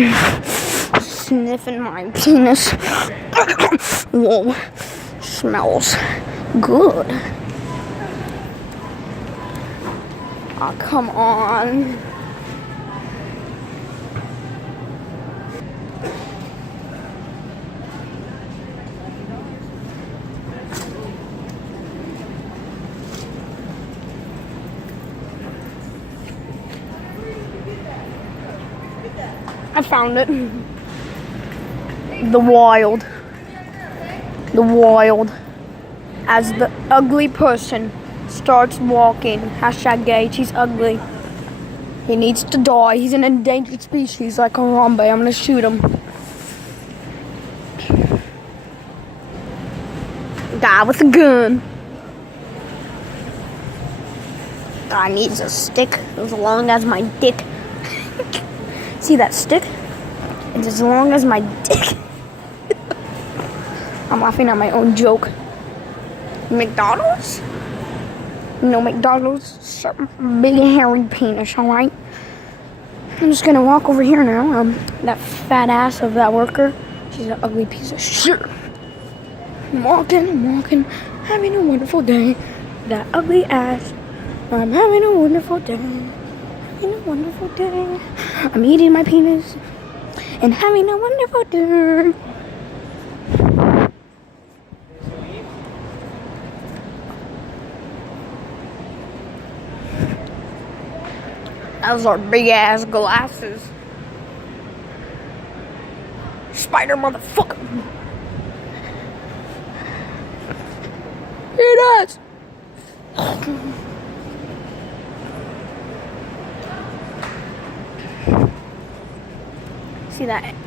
guy sniffing my penis. Whoa, smells good. Oh, come on. I found it. The wild. As the ugly person starts walking. #gay, she's ugly. He needs to die. He's an endangered species like Harambe. I'm gonna shoot him. Guy with a gun. Guy needs a stick as long as my dick. See that stick? It's as long as my dick. I'm laughing at my own joke. McDonald's? No McDonald's. Big hairy penis, alright? I'm just gonna walk over here now. That fat ass of that worker. She's an ugly piece of shit. I'm walking, having a wonderful day. That ugly ass. I'm having a wonderful day. Having a wonderful day. I'm eating my penis and having a wonderful day. Those are big ass glasses. Spider motherfucker. It does.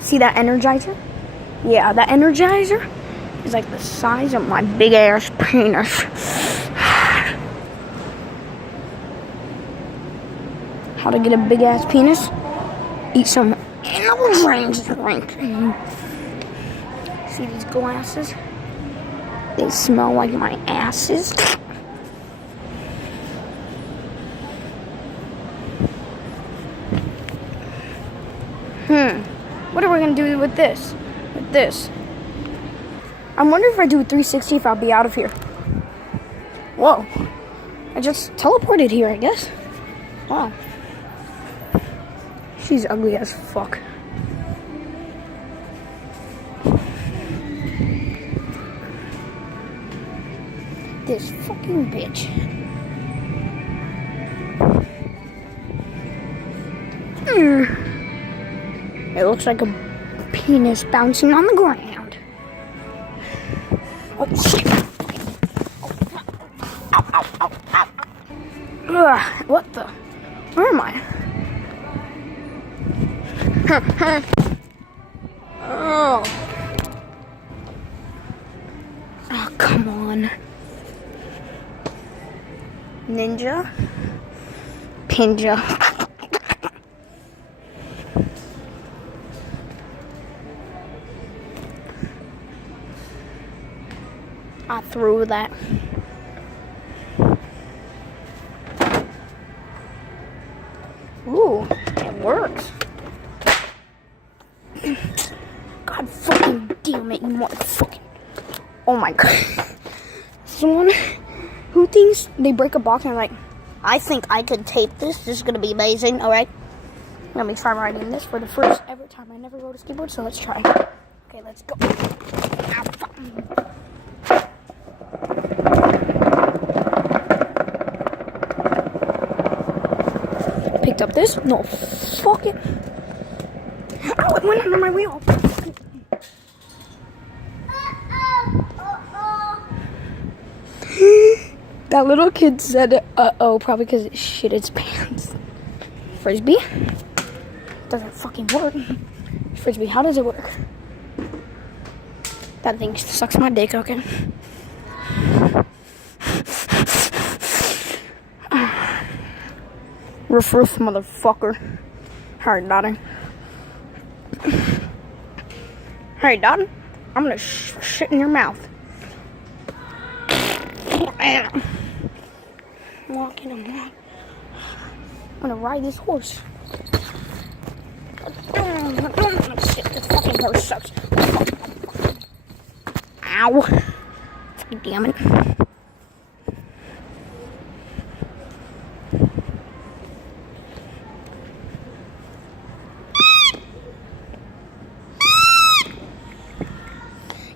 See that energizer? Yeah, that energizer is like the size of my big ass penis. How to get a big ass penis? Eat some energy drink. See these glasses? They smell like my asses. What are we gonna do with this? I wonder if I do a 360 if I'll be out of here. Whoa. I just teleported here, I guess. Wow. She's ugly as fuck. This fucking bitch. It looks like a penis bouncing on the ground. Oh shit. Ugh, what the? Where am I? Oh. Oh, come on. Ninja. Pinja. I threw that. Ooh, it works. God fucking damn it, you motherfucking. Oh my god. Someone who thinks they break a box and like, I think I could tape this. This is gonna be amazing, alright? Let me try riding this for the first ever time. I never rode a skateboard, so let's try. Okay, let's go. Picked up this. No, fuck it. Oh, it went under my wheel. That little kid said, uh-oh, probably because it shit its pants. Frisbee? Doesn't fucking work. Frisbee, how does it work? That thing sucks my dick, okay? Roof, motherfucker. Alright, Dottie. Hey, Dottie. I'm gonna shit in your mouth. I'm gonna ride this horse. horse sucks. Ow. Fucking damn it.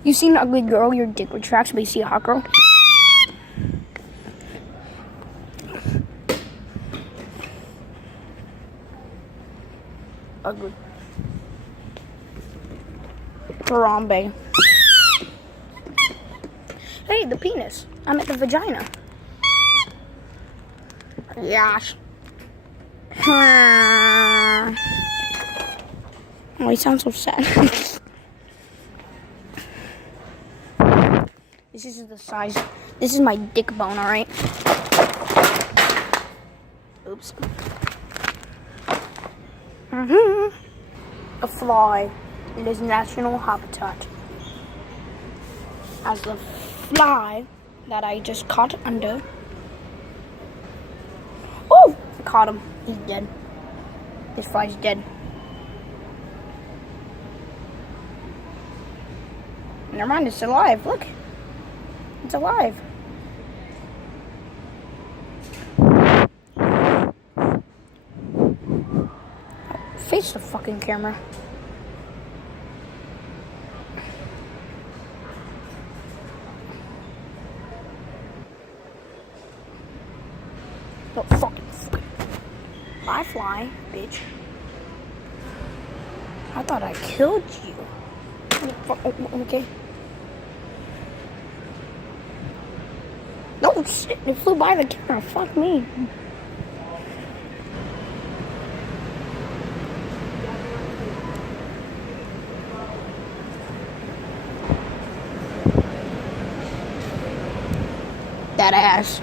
You see an ugly girl, your dick retracts, but you see a hot girl. Ugly. Harambe. Hey, the penis. I'm at the vagina. Gosh. Oh, he sounds so sad. This is the size. This is my dick bone, alright? Oops. A fly. It is national habitat. As the fly that I just caught under. Oh! I caught him. He's dead. This fly's dead. Never mind, it's alive. Look. It's alive. Face the fucking camera. Oh, fucking. Bye, fly, bitch. I thought I killed you. Okay. No shit, it flew by the camera. Fuck me. That ass.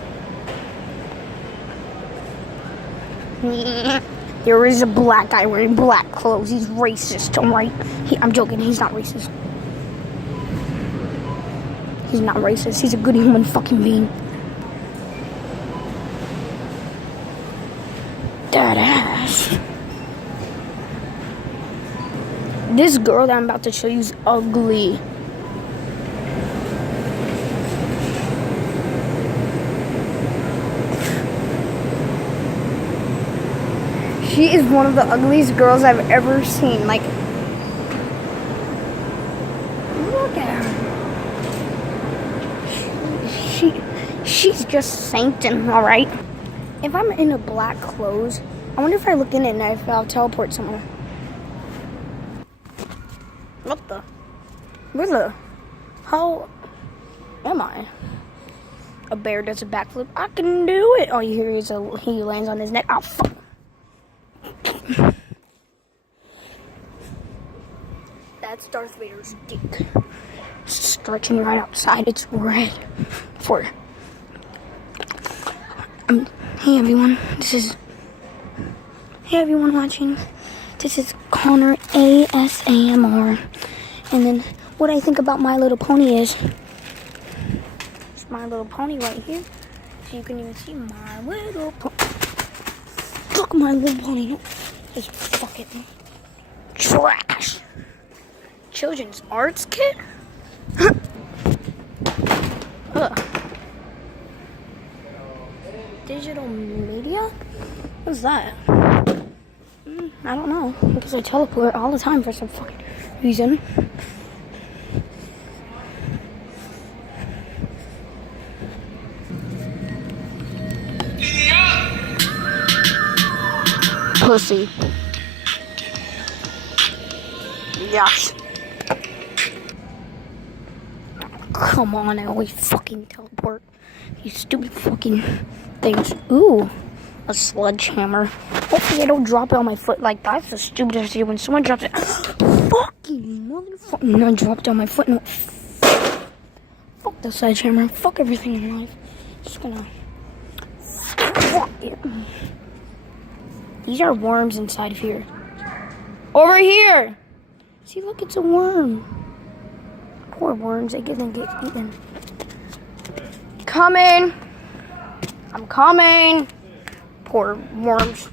There is a black guy wearing black clothes. He's racist, alright? I'm joking, he's not racist. He's not racist. He's a good human fucking being. That ass. This girl that I'm about to show you is ugly. She is one of the ugliest girls I've ever seen. Like, look at her. She's just Satan, all right? If I'm in a black clothes, I wonder if I look in it and if I'll teleport somewhere. What the? Where the? How am I? A bear does a backflip. I can do it. All you hear is he lands on his neck. Oh, fuck. That's Darth Vader's dick. Stretching right outside. It's red. Hey everyone, hey everyone watching. This is Connor ASMR. And then what I think about My Little Pony is it's My Little Pony right here. So you can even see My Little Pony. Look, My Little Pony. It's fucking trash. Children's arts kit? Ugh. Digital media? What's that? I don't know. Because I teleport all the time for some fucking reason. Pussy. Yes. Come on, I always fucking teleport. You stupid fucking things. Ooh, a sledgehammer. Hopefully I don't drop it on my foot. Like, that's the stupidest thing. When someone drops it, fucking motherfucker. I dropped on my foot. No. Fuck the sledgehammer. Fuck everything in life. Just gonna. Fuck it. These are worms inside of here. Over here! See, look, it's a worm. Poor worms, they get eaten. Coming! I'm coming! Poor worms.